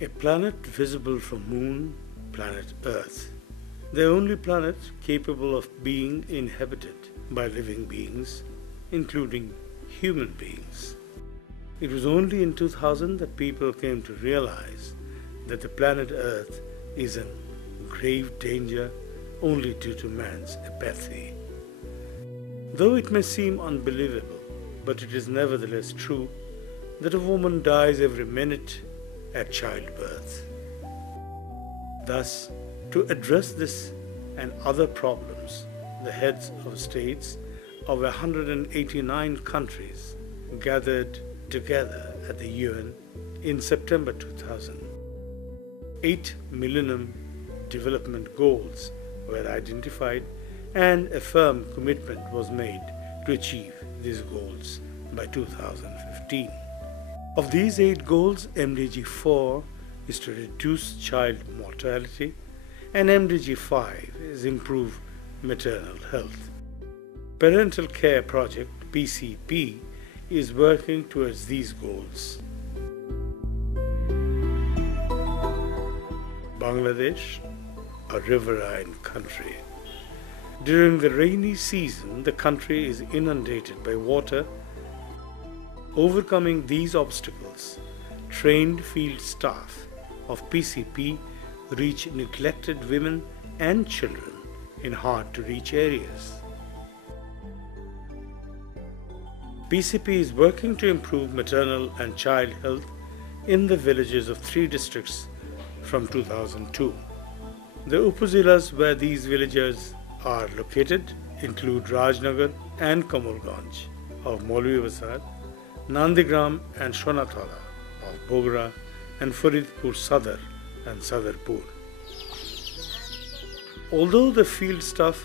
A planet visible from Moon, planet Earth. The only planet capable of being inhabited by living beings, including human beings. It was only in 2000 that people came to realize that the planet Earth is in grave danger only due to man's apathy. Though it may seem unbelievable, but it is nevertheless true that a woman dies every minute at childbirth. Thus, to address this and other problems, the heads of states of 189 countries gathered together at the UN in September 2000. 8 Millennium Development Goals were identified and a firm commitment was made to achieve these goals by 2015. Of these 8 goals, MDG 4 is to reduce child mortality and MDG 5 is improve maternal health. Perinatal Care Project (PCP) is working towards these goals. Bangladesh, a riverine country. During the rainy season, the country is inundated by water. Overcoming these obstacles, trained field staff of PCP reach neglected women and children in hard-to-reach areas. PCP is working to improve maternal and child health in the villages of 3 districts from 2002. The upazilas where these villages are located include Rajnagar and Kamalganj of Maulvibasar, Nandigram and Shonatala of Bogra, and Faridpur Sadar and Sadarpur. Although the field staff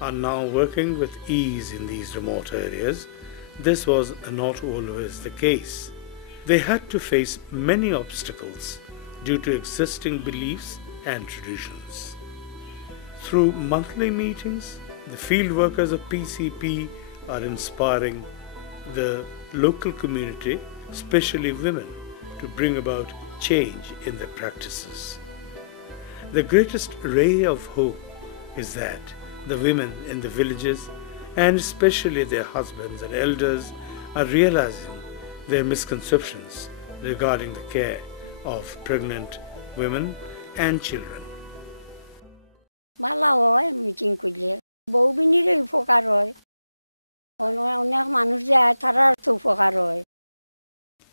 are now working with ease in these remote areas, this was not always the case. They had to face many obstacles due to existing beliefs and traditions. Through monthly meetings, the field workers of PCP are inspiring the local community, especially women, to bring about change in their practices. The greatest ray of hope is that the women in the villages, and especially their husbands and elders, are realizing their misconceptions regarding the care of pregnant women and children.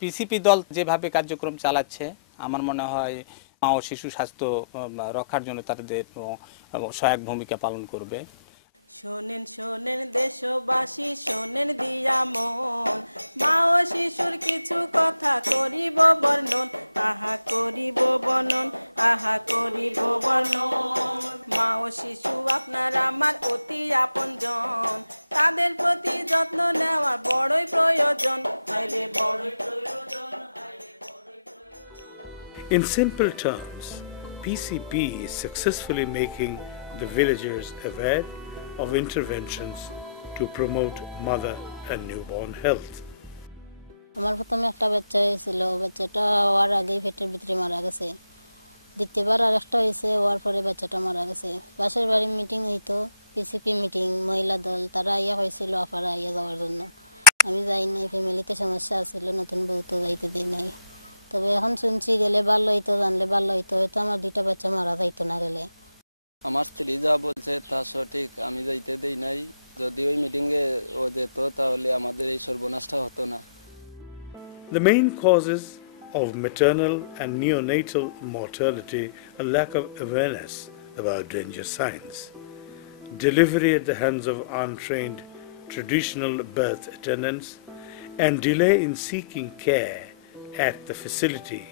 PCP দল যেভাবে কার্যক্রম চালাচ্ছে আমার মনে হয় মা ও শিশু স্বাস্থ্য রক্ষার জন্য তাদের সহায়ক ভূমিকা পালন করবে। In simple terms, PCP is successfully making the villagers aware of interventions to promote mother and newborn health. The main causes of maternal and neonatal mortality are lack of awareness about danger signs, delivery at the hands of untrained traditional birth attendants, and delay in seeking care at the facility.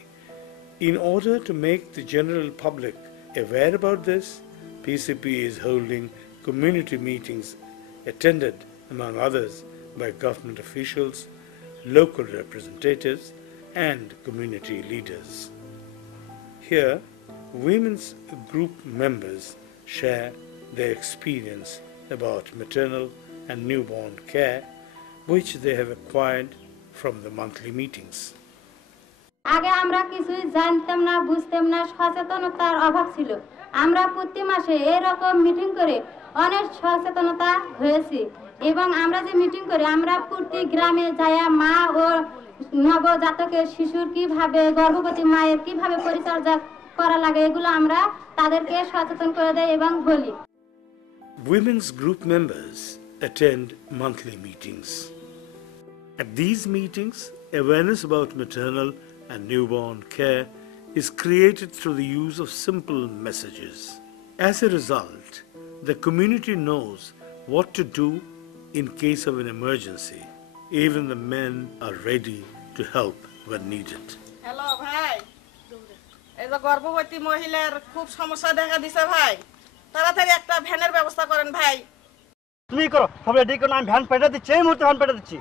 In order to make the general public aware about this, PCP is holding community meetings attended, among others, by government officials, local representatives, and community leaders. Here, women's group members share their experience about maternal and newborn care, which they have acquired from the monthly meetings. আগে আমরা কিছুই জানতাম না, বুঝতাম না, সচেতনতার অভাব ছিল। আমরা প্রতি মাসে এরকম মিটিং করে অনেক সচেতনতা হয়েছি এবং আমরা যে মিটিং করি আমরা প্রতি গ্রামে যায়া মা ও নবজাতকের শিশুর কিভাবে গর্ভবতী মায়ের কিভাবে পরিচর্যা করা লাগে এগুলো আমরা তাদেরকে সচেতন করে দেই এবং বলি। Women's group members attend monthly meetings. At these meetings, awareness about maternal and newborn care is created through the use of simple messages. As a result, the community knows what to do in case of an emergency. Even the men are ready to help when needed. Hello, bhai. এই যে গর্ভবতী মহিলার খুব সমস্যা দেখা দিছে ভাই, তাড়াতাড়ি একটা ভ্যানের ব্যবস্থা করেন ভাই। তুমি করো, সবাই ডেকে আমি ভ্যান পাঠিয়ে দিচ্ছি, এই মুহূর্তে ভ্যান পাঠিয়ে দিচ্ছি।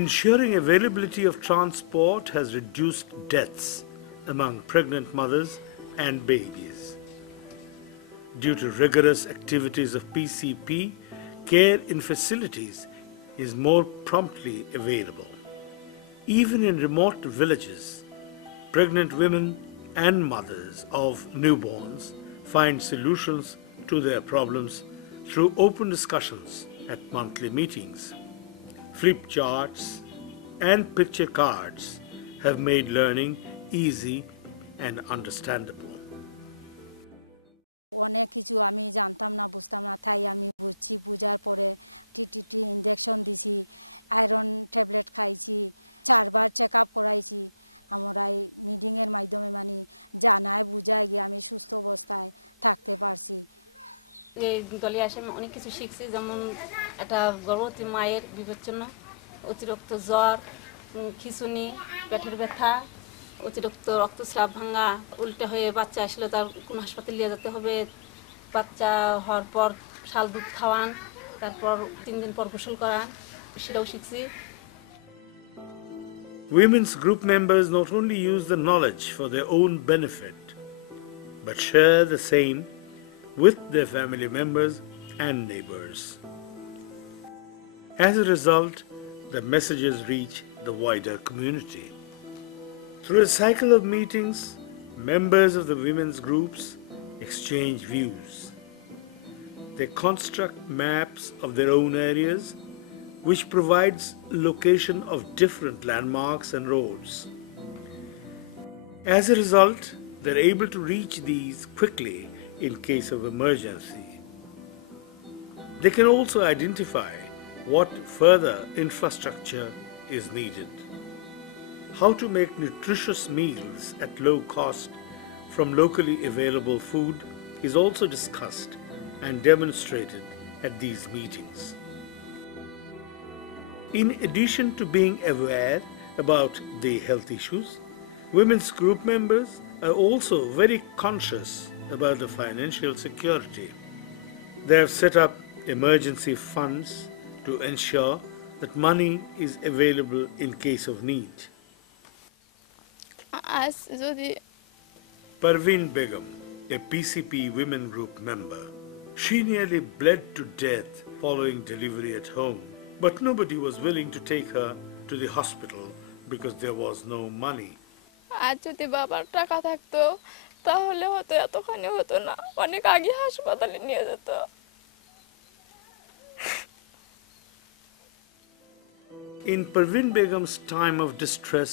Ensuring availability of transport has reduced deaths among pregnant mothers and babies. Due to rigorous activities of PCP, care in facilities is more promptly available. Even in remote villages, pregnant women and mothers of newborns find solutions to their problems through open discussions at monthly meetings. Flip charts and picture cards have made learning easy and understandable. এই দলে আসে আমি অনেক কিছু শিখছি, যেমন একটা গর্ভবতী মায়ের বিবেচনা, অতিরিক্ত জ্বর, খিঁচুনি, পেটের ব্যথা, অতিরিক্ত রক্তস্রাব ভাঙা, উল্টে হয়ে বাচ্চা আসলে তার কোন হাসপাতালে নিয়ে যেতে হবে, বাচ্চা হওয়ার পর শাল দুধ খাওয়ান, তারপর 3 দিন পর গোসল করান, সেটাও শিখছি। Women's group members not only use the knowledge for their own benefit, but share the same with their family members and neighbors. As a result, the messages reach the wider community. Through a cycle of meetings, members of the women's groups exchange views. They construct maps of their own areas, which provides location of different landmarks and roads. As a result, they're able to reach these quickly in case of emergency. They can also identify what further infrastructure is needed. How to make nutritious meals at low cost from locally available food is also discussed and demonstrated at these meetings. In addition to being aware about the health issues, women's group members are also very conscious about the financial security. They have set up emergency funds to ensure that money is available in case of need. Parveen Begum, a PCP women group member, she nearly bled to death following delivery at home, but nobody was willing to take her to the hospital because there was no money. আজ যদি বাবার টাকা থাকতো তাহলে হয়তো এতখানি হতো না, অনেক আগে হাসপাতালে নিয়ে যেত। In Parveen Begum's time of distress,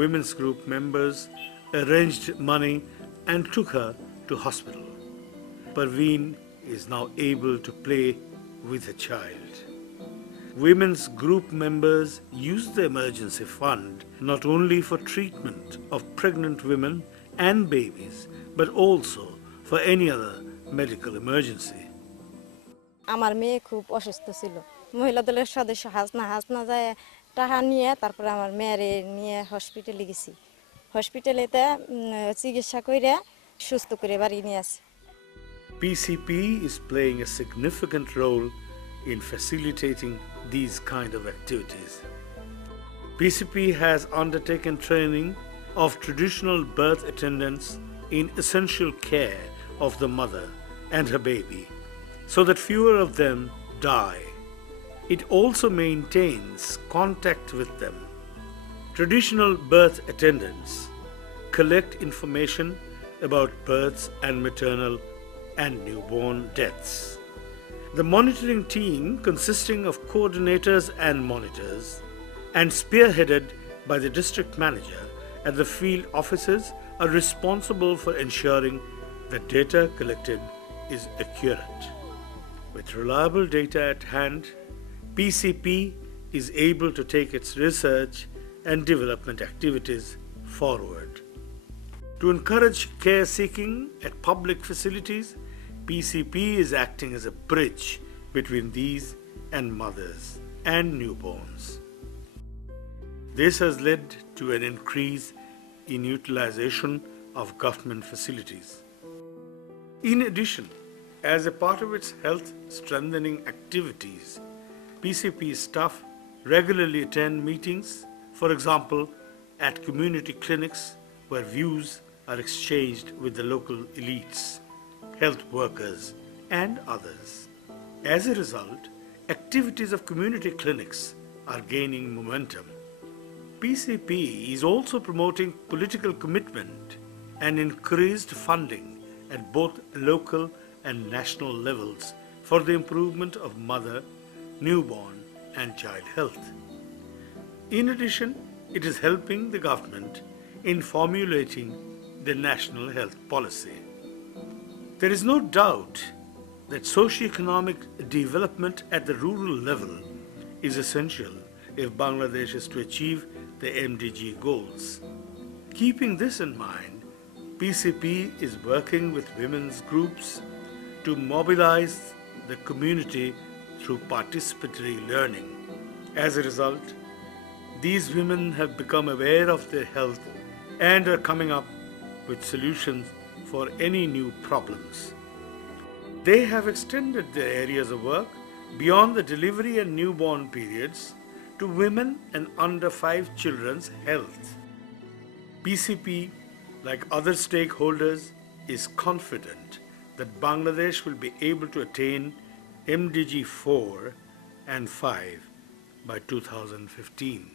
women's group members arranged money and took her to hospital. Parveen is now able to play with a child. Women's group members use the emergency fund not only for treatment of pregnant women and babies, but also for any other medical emergency. আমার মেয়ে খুব অসুস্থ ছিল, মহিলা দলের সদস্য হাসনা যায় টাকা নিয়ে তারপরে আমার মেয়েরে নিয়ে হসপিটালে গেছি, হসপিটালেতে চিকিৎসা করে সুস্থ করে বাড়ি নিয়ে আসি। PCP is playing a significant role in facilitating these kind of activities. PCP has undertaken training of traditional birth attendants in essential care of the mother and her baby, so that fewer of them die. It also maintains contact with them. Traditional birth attendants collect information about births and maternal and newborn deaths. The monitoring team, consisting of coordinators and monitors, and spearheaded by the district manager and the field officers, are responsible for ensuring that data collected is accurate. With reliable data at hand, PCP is able to take its research and development activities forward. To encourage care seeking at public facilities, PCP is acting as a bridge between these and mothers and newborns. This has led to an increase in utilization of government facilities. In addition, as a part of its health strengthening activities, PCP staff regularly attend meetings, for example, at community clinics where views are exchanged with the local elites, health workers, and others. As a result, activities of community clinics are gaining momentum. PCP is also promoting political commitment and increased funding at both local and national levels for the improvement of mother, newborn, and child health. In addition, it is helping the government in formulating the national health policy. There is no doubt that socio-economic development at the rural level is essential if Bangladesh is to achieve the MDG goals. Keeping this in mind, PCP is working with women's groups to mobilize the community through participatory learning. As a result, these women have become aware of their health and are coming up with solutions for any new problems. They have extended their areas of work beyond the delivery and newborn periods to women and under 5 children's health. PCP, like other stakeholders, is confident that Bangladesh will be able to attain MDG 4 and 5 by 2015.